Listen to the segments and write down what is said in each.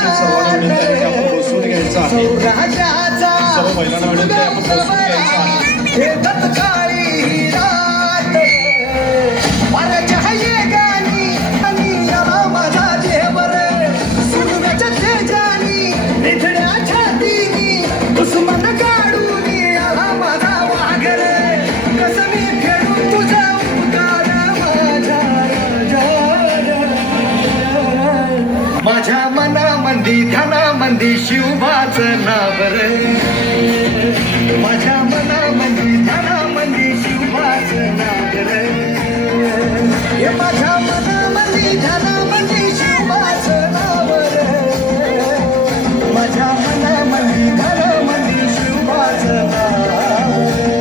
उपस्थित सर्वांना विनंती आहे की आपण बसून घ्यायचं आहे. सर्व महिलांना विनंती आहे आपण बसून घ्यायचं आहे. माझ्या मनामंदी ध्यानामंदी शिवबाचं नाव रे, माझ्या मनामंदी ध्यानामंदी शिवबाचं नाव रे, हे माझ्या मनामंदी ध्यानामंदी शिवबाचं नाव रे, माझ्या मनामंदी ध्यानामंदी शिवबाचं नाव रे.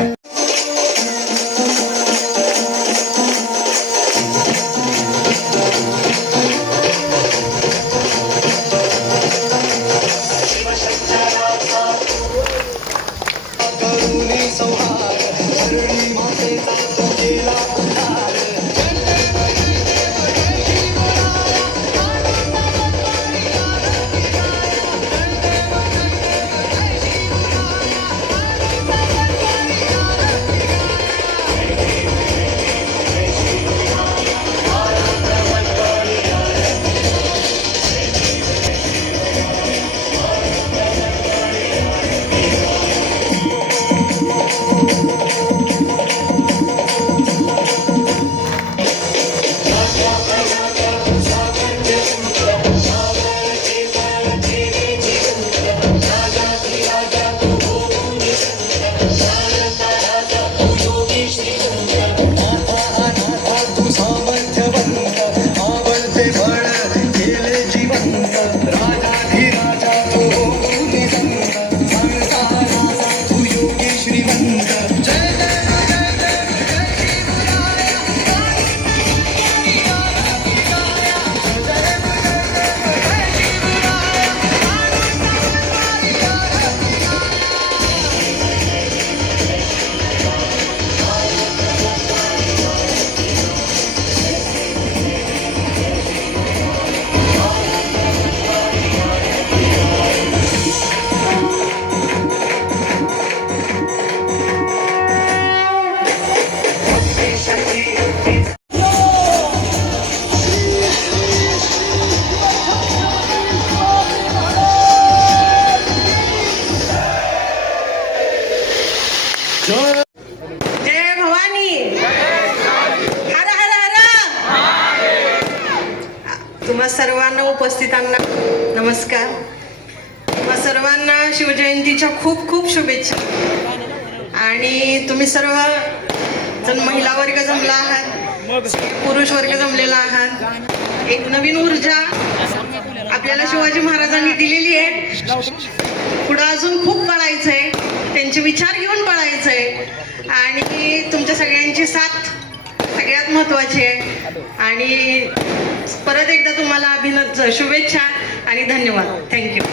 जय भवानी. हर हर हर. तुम्हा सर्वांना उपस्थितांना नमस्कार. तुम्हा सर्वांना शिवजयंतीच्या खूप खूप शुभेच्छा. आणि तुम्ही सर्व जण महिला वर्ग जमला आहात, पुरुष वर्ग जमलेला आहात. एक नवीन ऊर्जा आपल्याला शिवाजी महाराजांनी दिलेली आहे. पुढं अजून खूप पळायचंय, त्यांचे विचार घेऊन पळायचंय. आणि तुमच्या सगळ्यांची साथ सगळ्यात महत्वाची आहे. आणि परत एकदा तुम्हाला शुभेच्छा आणि धन्यवाद. थँक्यू.